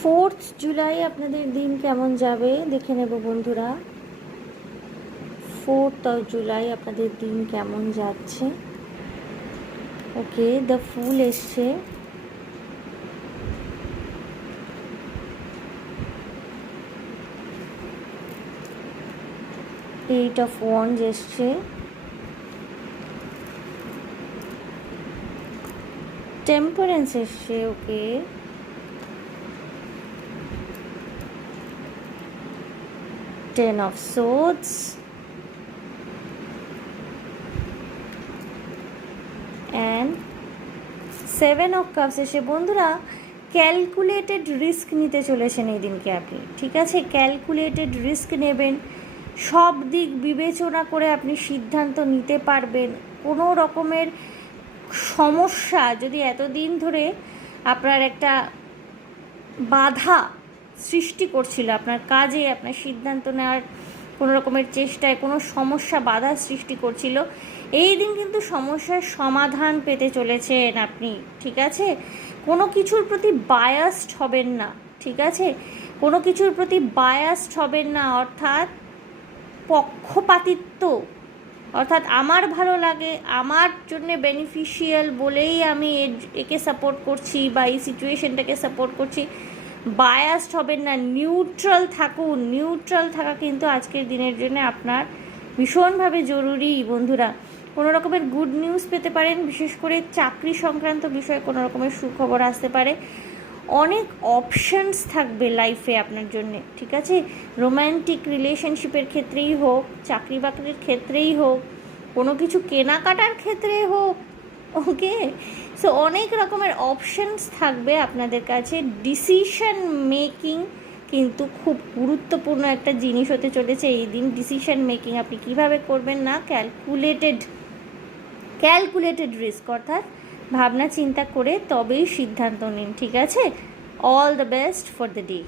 4th July আপনাদের দিন কেমন যাবে দেখে নেব বন্ধুরা। 4th জুলাই আপনাদের দিন কেমন যাচ্ছে। ওকে, দ্য ফুল এসছে, এইট অফ ওয়ান্ডস এসছে, টেম্পারেন্স এসছে, okay, ten of swords, and seven of cups এসে বন্ধুরা ক্যালকুলেটেড রিস্ক নিতে চলেছেন এই দিনকে আপনি, ঠিক আছে? ক্যালকুলেটেড রিস্ক নেবেন, সব দিক বিবেচনা করে আপনি সিদ্ধান্ত নিতে পারবেন। কোনো রকমের সমস্যা যদি এতদিন ধরে আপনার একটা বাধা সৃষ্টি করছিল আপনার কাজে, আপনার সিদ্ধান্ত নেওয়ার কোনো রকমের চেষ্টায় কোনো সমস্যা বাধা সৃষ্টি করছিল, এই দিন কিন্তু সমস্যার সমাধান পেতে চলেছেন আপনি, ঠিক আছে? কোনো কিছুর প্রতি বায়াসড হবেন না, ঠিক আছে? কোনো কিছুর প্রতি বায়াসড হবেন না, অর্থাৎ পক্ষপাতিত্ব, অর্থাৎ আমার ভালো লাগে, আমার জন্য বেনিফিশিয়াল বলেই আমি একে সাপোর্ট করছি বা এই সিচুয়েশনটাকে সাপোর্ট করছি, বায়াসড হবেন না, নিউট্রাল থাকুন। নিউট্রাল থাকা কিন্তু আজকের দিনের জন্য আপনার ভীষণভাবে জরুরি বন্ধুরা। কোনো রকমের গুড নিউজ পেতে পারেন, বিশেষ করে চাকরি সংক্রান্ত বিষয়ে কোনো রকমের সুখবর আসতে পারে, অনেক অপশানস থাকবে লাইফে আপনার জন্যে, ঠিক আছে? রোম্যান্টিক রিলেশনশিপের ক্ষেত্রেই হোক, চাকরি বাকরির ক্ষেত্রেই হোক, কোনো কিছু কেনাকাটার ক্ষেত্রে হোক, ওকে? সো অনেক রকমের অপশানস থাকবে আপনাদের কাছে। ডিসিশন মেকিং কিন্তু খুব গুরুত্বপূর্ণ একটা জিনিস হতে চলেছে এই দিন। ডিসিশন মেকিং আপনি কীভাবে করবেন না, ক্যালকুলেটেড রিস্ক, অর্থাৎ ভাবনা চিন্তা করে তবেই সিদ্ধান্ত নিন, ঠিক আছে? All the best for the day.